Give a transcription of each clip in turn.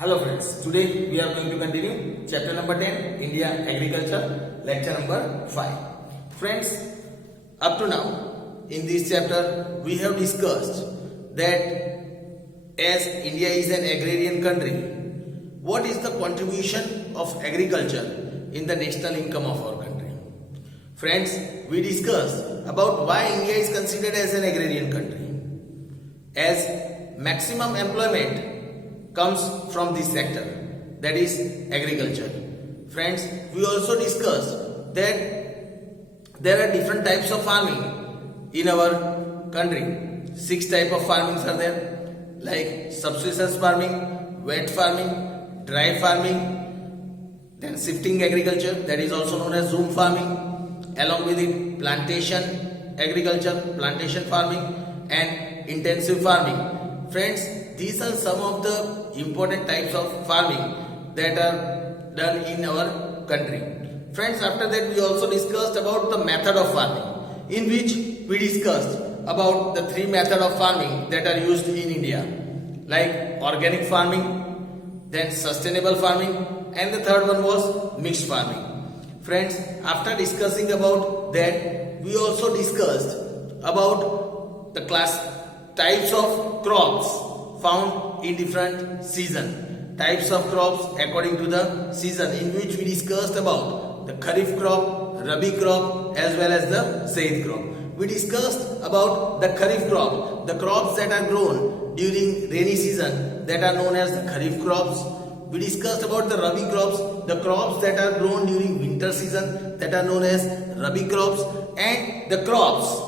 Hello friends, today we are going to continue chapter number 10, India Agriculture, lecture number 5. Friends, up to now in this chapter we have discussed that as India is an agrarian country, what is the contribution of agriculture in the national income of our country? Friends, we discussed about why India is considered as an agrarian country. As maximum employment comes from this sector, that is agriculture. Friends, we also discussed that there are different types of farming in our country. 6 types of farmings are there, like subsistence farming, wet farming, dry farming, then shifting agriculture, that is also known as zoom farming, along with it plantation agriculture, plantation farming, and intensive farming. Friends, these are some of the important types of farming that are done in our country. Friends, after that we also discussed about the method of farming, in which we discussed about the 3 methods of farming that are used in India, like organic farming, then sustainable farming, and the third one was mixed farming. Friends, after discussing about that, we also discussed about the types of crops found in different season, types of crops according to the season, in which we discussed about the kharif crop, rabi crop, as well as the zaid crop. We discussed about the kharif crop, the crops that are grown during rainy season, that are known as the kharif crops. We discussed about the rabi crops, the crops that are grown during winter season, that are known as rabi crops, and the crops,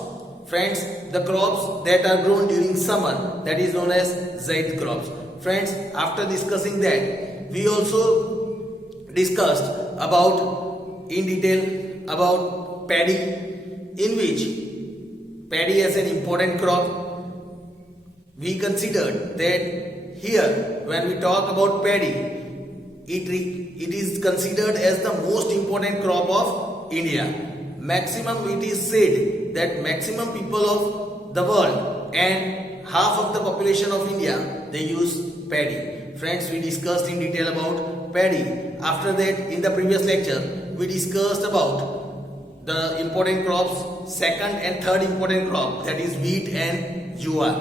friends, the crops that are grown during summer, that is known as zaid crops. Friends, after discussing that, we also discussed about in detail about paddy, in which paddy as an important crop. We considered that here when we talk about paddy, it is considered as the most important crop of India. Maximum, it is said that maximum people of the world and half of the population of India, they use paddy. Friends, we discussed in detail about paddy. After that, in the previous lecture, we discussed about the important crops, second and third important crop, that is wheat and jowar.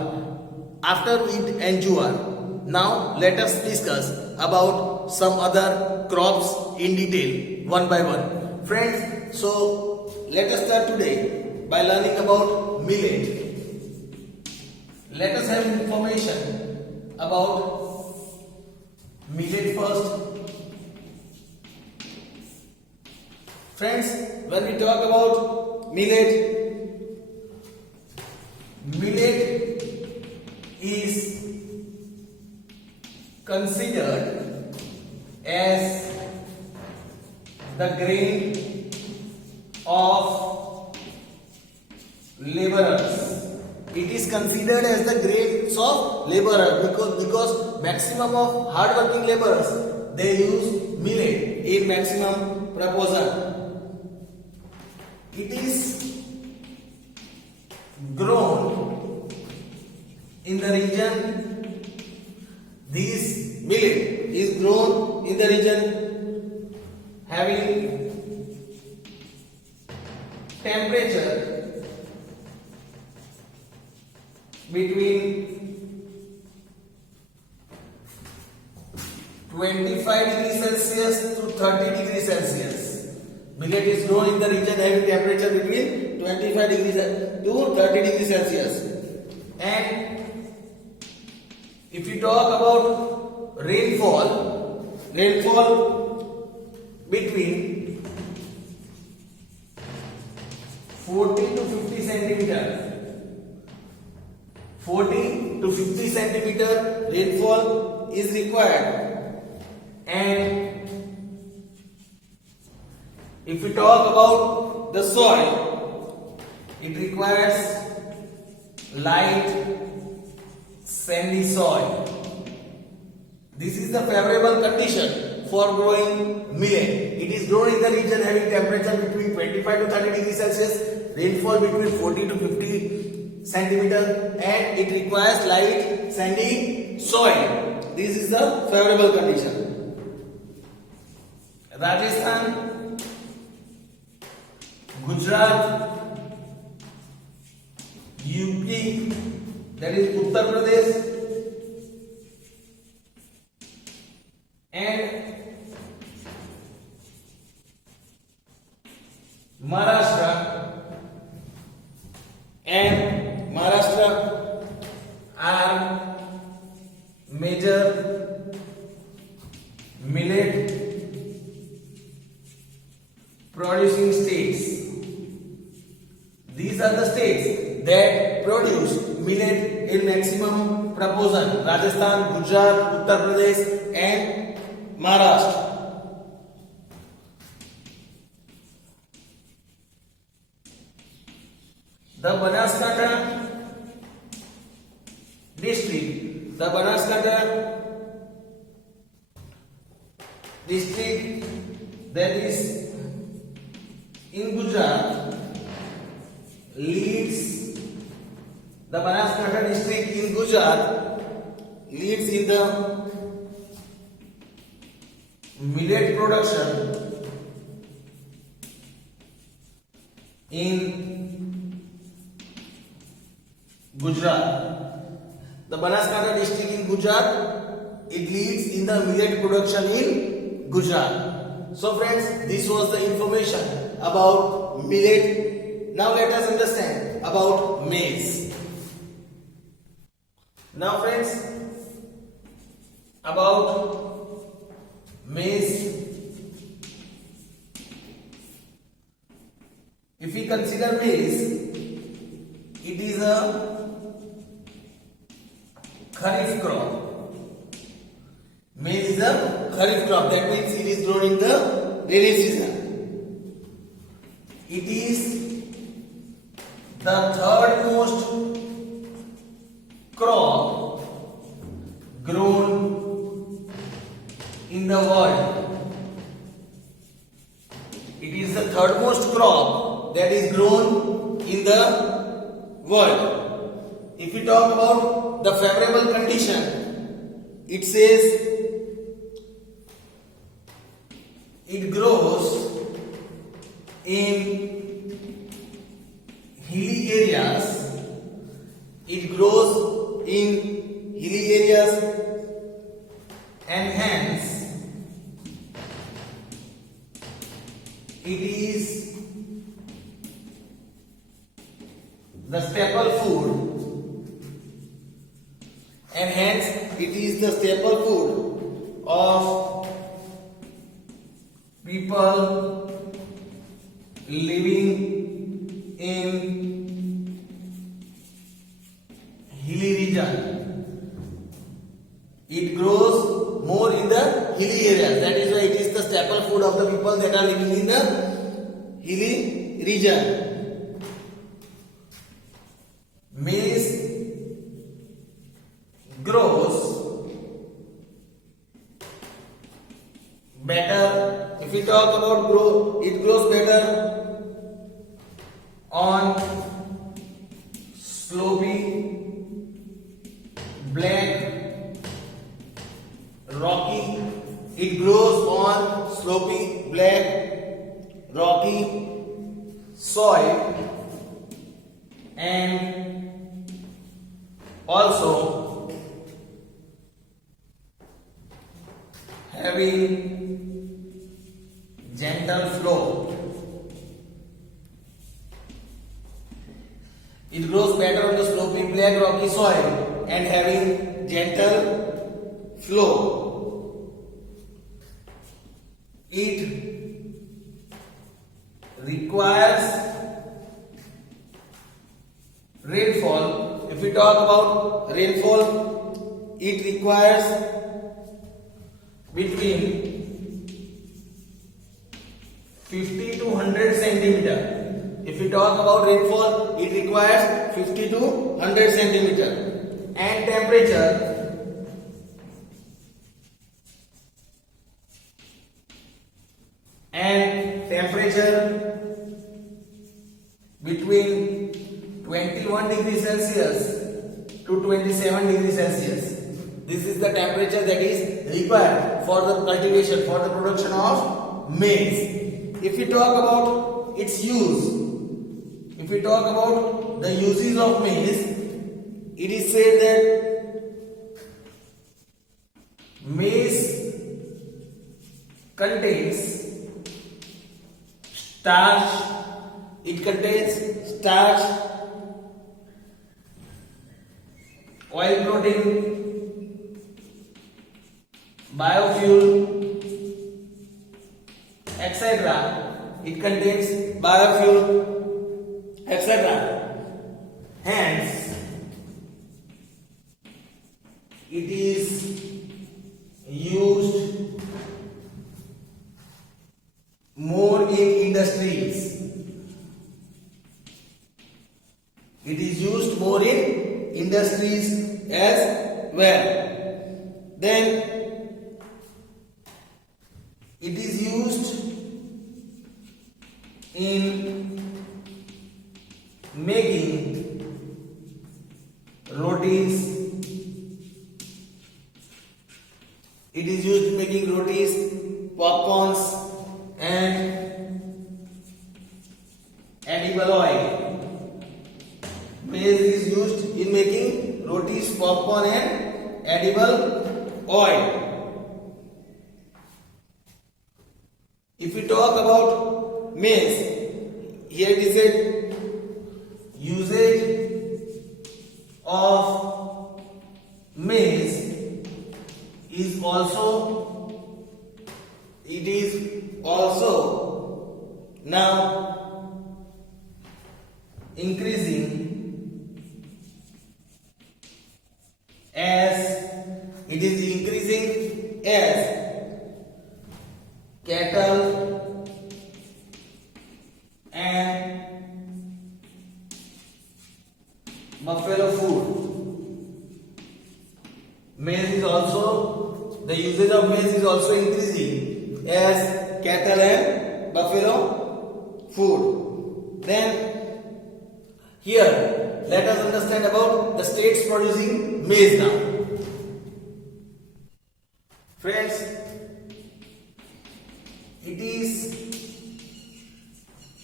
After wheat and jowar, now let us discuss about some other crops in detail, one by one. Friends, so let us start today by learning about millet. Let us have information about millet first. Friends, when we talk about millet, millet is considered as the grain of laborers. It is considered as the grains of laborers because maximum of hard working laborers, they use millet in maximum proportion. It is grown in the region, this millet is grown in the region having temperature between 25 degrees Celsius to 30 degrees Celsius. Millet is grown in the region having temperature between 25 degrees to 30 degrees Celsius. And if you talk about rainfall between 40 to 50 centimeter. 40 to 50 centimeter rainfall is required. And if we talk about the soil, it requires light sandy soil. This is the favorable condition for growing millet. It is grown in the region having temperature between 25 to 30 degrees Celsius, rainfall between 40 to 50 centimeter, and it requires light sandy soil. this is the favorable condition. Rajasthan, Gujarat, UP, that is Uttar Pradesh, and Maharashtra, are major millet producing states. These are the states that produce millet in maximum proportion: Rajasthan, Gujarat, Uttar Pradesh, and Maharashtra. The Banaskantha district, that is in Gujarat leads. The Banaskantha district in Gujarat leads in the millet production in Gujarat. The Banaskantha district in Gujarat, it leads in the millet production in Gujarat. So friends, this was the information about millet. Now let us understand about maize. Now friends, about maize. If we consider maize, it is a Kharif crop. Maize is a Kharif crop. That means it is grown in the rainy season. It is the third most crop grown in the world. It is the third most crop that is grown in the world. If we talk about the favorable condition, it says it grows in hilly areas. It grows in hilly areas, and hence it is the staple food, and hence it is the staple food of people living in hilly region. It grows more in the hilly areas. That is why it is the staple food of the people that are living in the hilly region. Maize grows better. If we talk about growth, it grows better on slopy, black, rocky. It grows on slopy, black, rocky soil, and also having gentle flow. It grows better on the slopy, black, rocky soil and having gentle flow. It requires rainfall. If we talk about rainfall, it requires between 50 to 100 centimeter. If we talk about rainfall, it requires 50 to 100 centimeter. And temperature between 21 degrees Celsius to 27 degrees Celsius. This is the temperature that is required for the cultivation, for the production of maize. If we talk about its use, if we talk about the uses of maize, it is said that maize contains starch, it contains starch, oil protein, biofuel, etc. It contains biofuel, etc. Hence, it is used more in industries. It is used more in industries as well. Then it is used in making rotis. It is used in making rotis, popcorns, and edible oil. Maize is used in making rotis, popcorn, and edible oil. If we talk about maize, here it is said usage of maize is also, it is also now increasing as cattle and buffalo food. Maize is also, the usage of maize is also increasing as cattle and buffalo food. Then here let us understand about the states producing maize now. Friends, it is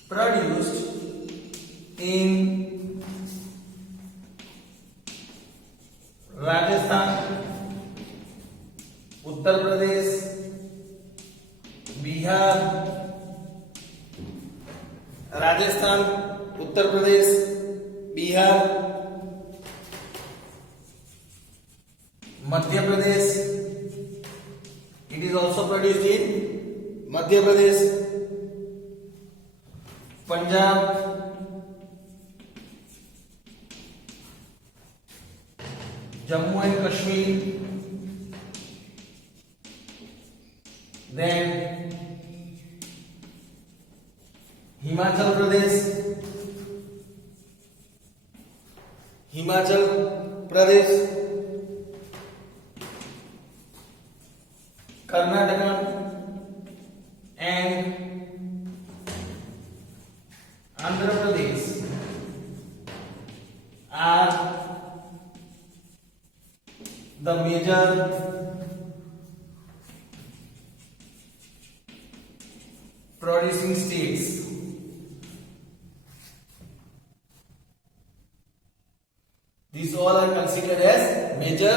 produced in Rajasthan, Uttar Pradesh, Bihar, Rajasthan, Uttar Pradesh, Bihar, Madhya Pradesh. It is also produced in Madhya Pradesh, Punjab, Jammu and Kashmir, then Himachal Pradesh, Karnataka, and Andhra Pradesh are the major producing states. These all are considered as major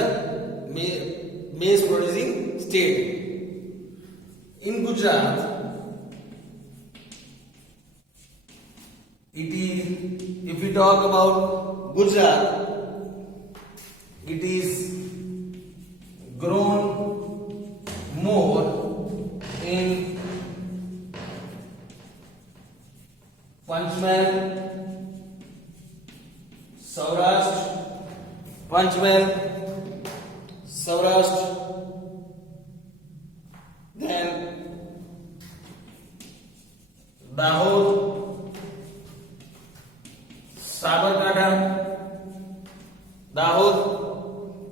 maize producing state. In Gujarat, it is, if we talk about Gujarat, it is grown more in Panchmahal, Saurashtra, then Dahod,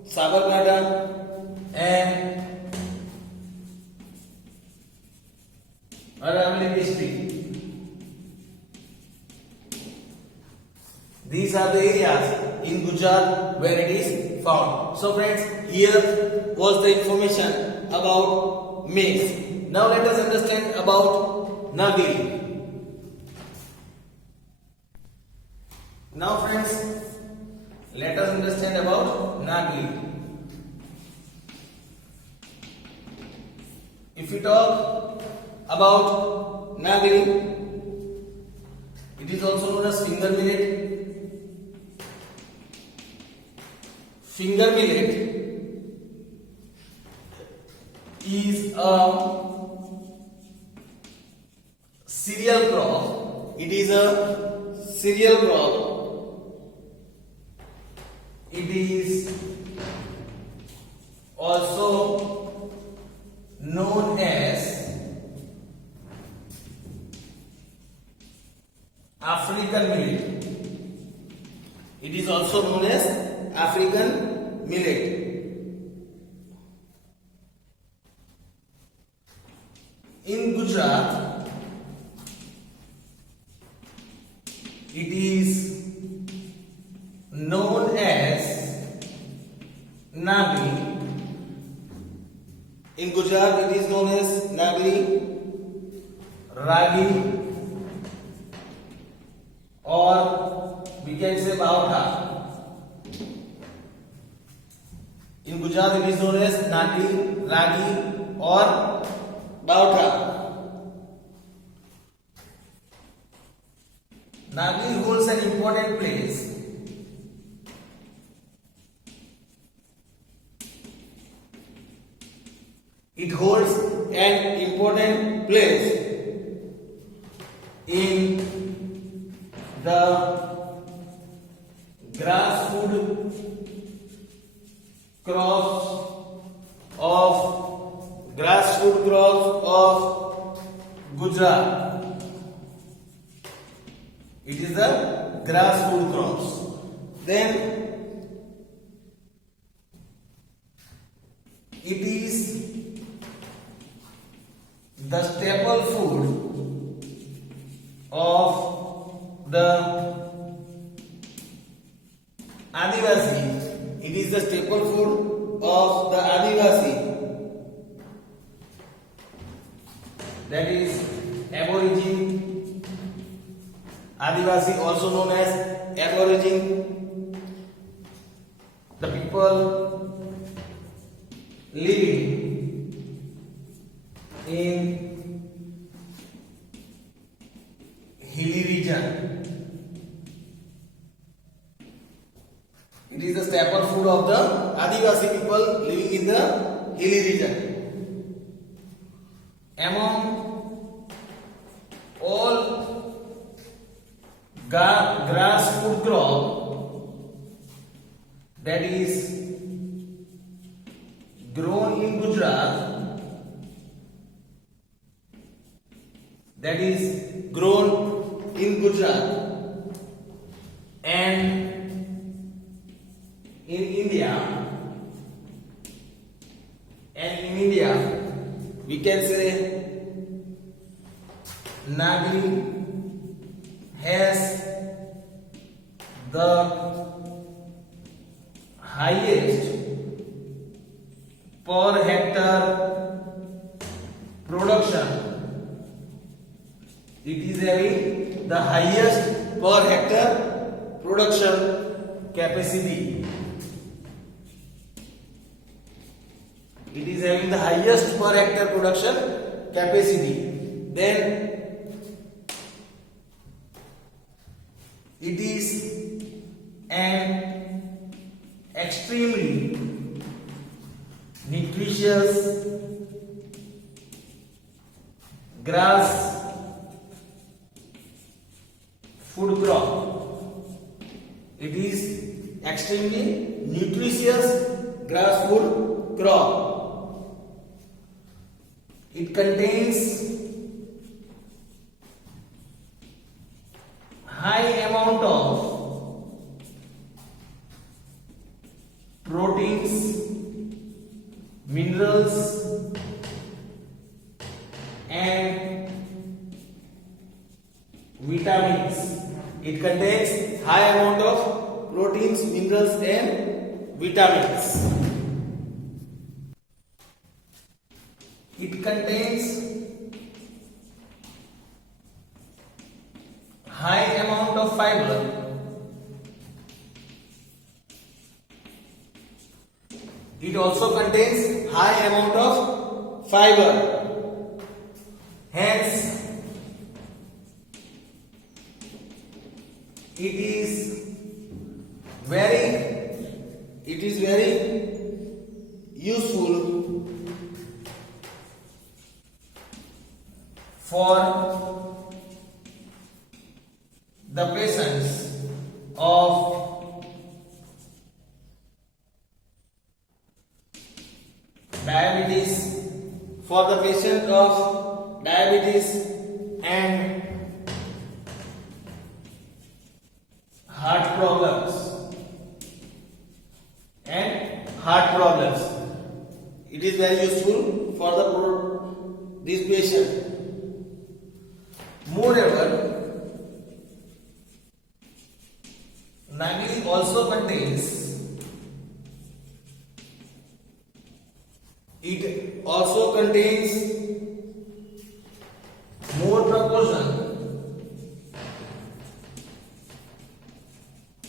Sabarkantha, and Aravalli district. These are the areas in Gujarat where it is found. So friends, here was the information about maize. Now let us understand about Nagari. Now friends, let us understand about Nagari. If we talk about Nagari, it is also known as finger millet. Finger millet is a cereal crop. It is a cereal crop. It is also known as African millet. It is also known as African millet. In Gujarat, it is known as Nagari. In Gujarat, it is known as Nagari, Ragi, or we can say Bautha. In Gujarat, it is known as Nagari, Ragi, or Bautha. Nagari holds an important place It holds an important place in the grass food crops of Gujarat. It is the grass food crops. Then it is the staple food of the Adivasi. It is the staple food of the Adivasi. That is Aborigine. Adivasi, also known as Aborigine. The people living in hilly region. It is the staple food of the Adivasi people living in the hilly region. Among all grass food crop that is grown in Gujarat, and in India, we can say Nagari has the highest per hectare production. It is having the highest per hectare production capacity. It is having the highest per hectare production capacity. Then it is an extremely nutritious grass food crop. It is extremely nutritious grass food crop. It contains high amount of proteins, minerals, and vitamins. It contains high amount of proteins, minerals, and vitamins. It contains high amount of fiber. It also contains high amount of fiber. Hence, it is very useful for the patients of diabetes, for the patient of diabetes and heart problems. It is very useful for this patient. Moreover, nagli also contains more proportion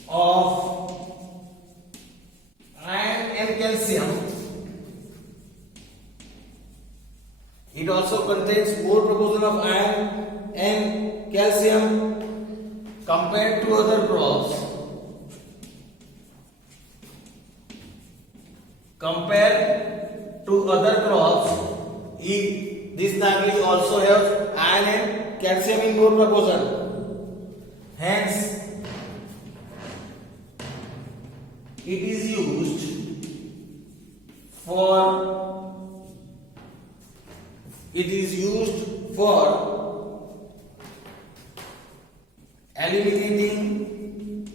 of iron and calcium. It also contains more proportion of iron and calcium compared to other crops. This nagli also has iron and calcium in more proportion. Hence, it is used for eliminating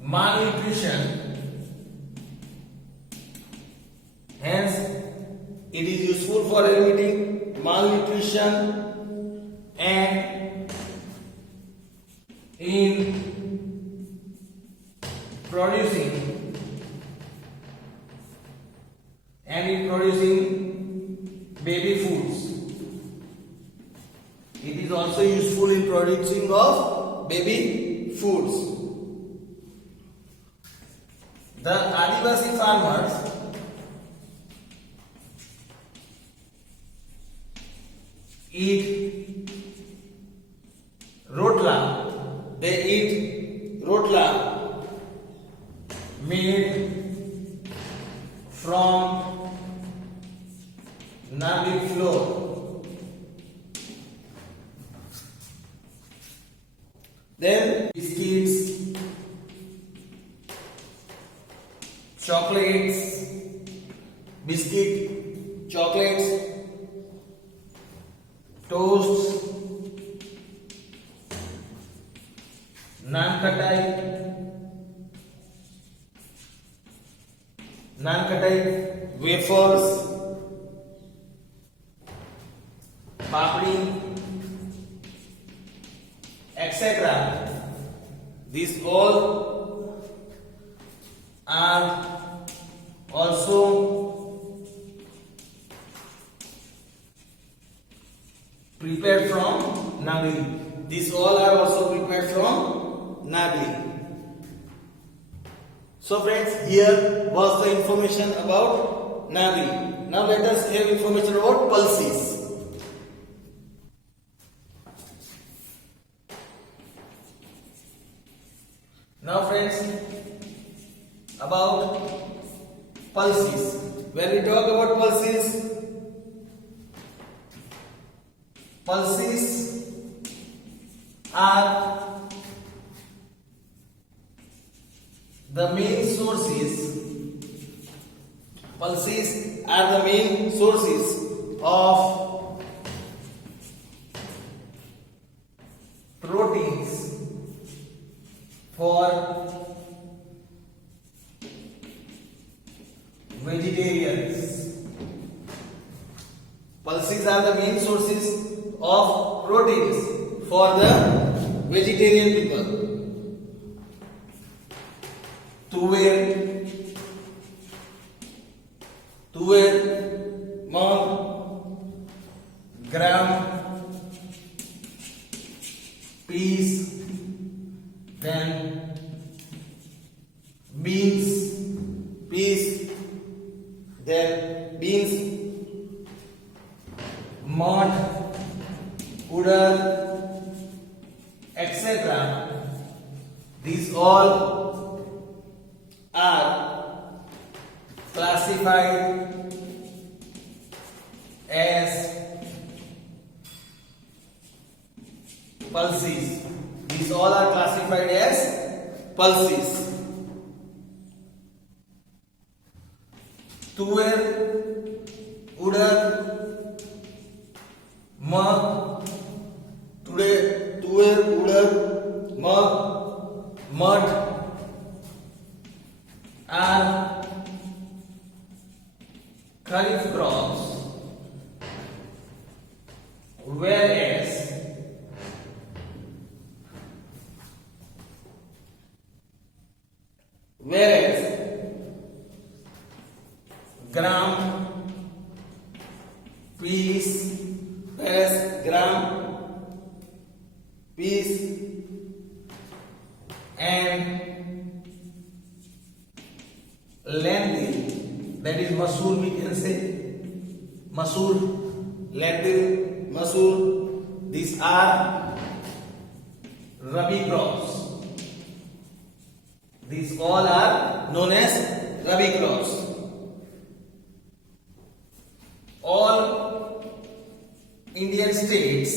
malnutrition. Hence, it is useful for eliminating malnutrition and in producing baby foods. It is also useful in producing of baby foods. The Adivasi farmers eat rotla. They eat rotla made from nagli flour. Then biscuits, chocolates, toasts, naan katai, wafers, papdi, etc. These all are also prepared from nagli. These all are also prepared from nagli. So friends, here was the information about nagli. Now let us have information about pulses. Now friends, about pulses. When we talk about pulses are the main sources. Pulses are the main sources of proteins for vegetarians. Pulses are the main sources of proteins for the vegetarian people. तुवेर, mug, gram, peas, then beans, then beans, mud, udar, etc. These all are classified as pulses. These all are classified as pulses. तुवेर, उड़द, मग, तुवेर, उड़द, मग, मठ are kharif crops, whereas gram, peas, and lentil, that is masoor, we can say masoor, lentil, masoor, these are rabi crops. These all are known as rabi crops. All Indian states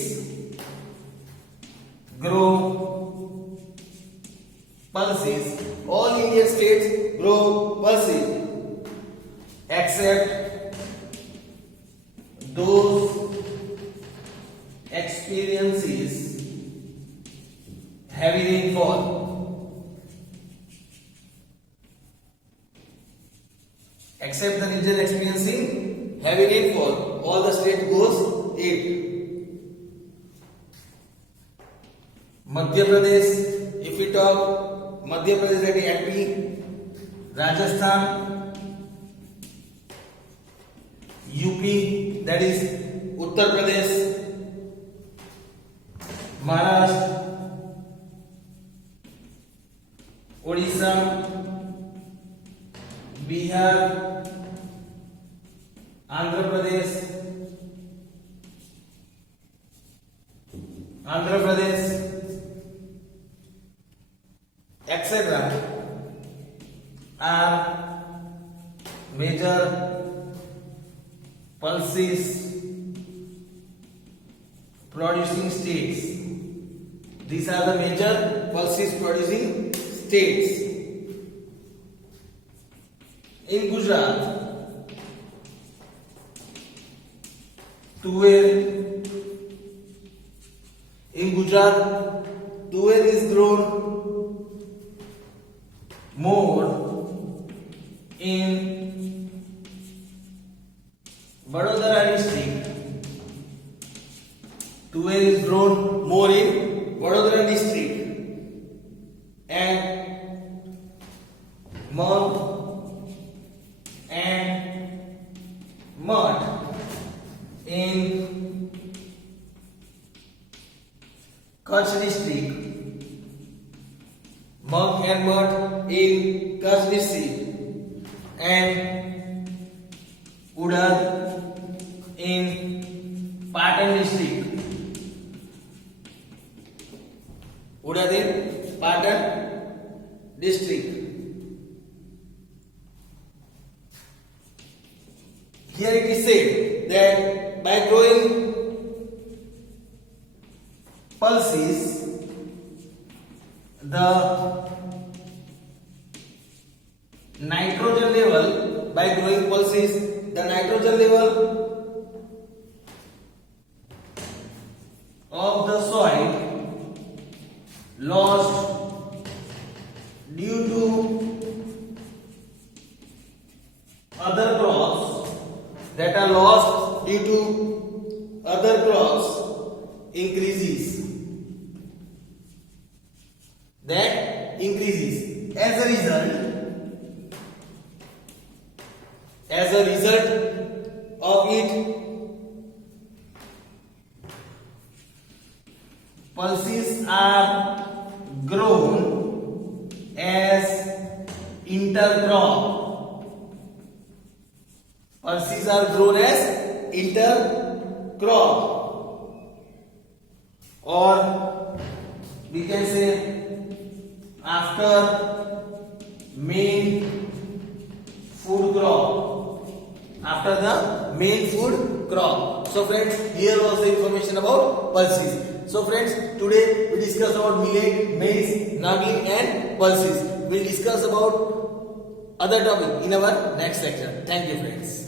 grow pulses. All Indian states grow pulses except those experiences heavy rainfall. Except the region experiencing heavy rainfall, all the state goes it. Madhya Pradesh, if we talk Madhya Pradesh, that is MP, Rajasthan, UP, that is Uttar Pradesh, Maharashtra, Odisha, Bihar, Andhra Pradesh, etc. are major pulses producing states. These are the major pulses producing states. In Gujarat, tuver is grown more in Vadodara district. Tuver is grown more in Vadodara district, and mug and mud in Kutch district. Mug and mud in Kutch district, and udad in Patan district. Udad in Patan district. Here it is said that by growing pulses, the nitrogen level, by growing pulses, the nitrogen level of the soil lost due to other crops, that are lost due to other crops increases. That increases. As a result, as a result of it, pulses are grown as intercrop. Pulses are grown as intercrop, or we can say after main food crop. After the main food crop. So friends, here was the information about pulses. So friends, today we discussed about millet, maize, nagin and pulses. We will discuss about other topic in our next lecture. Thank you friends.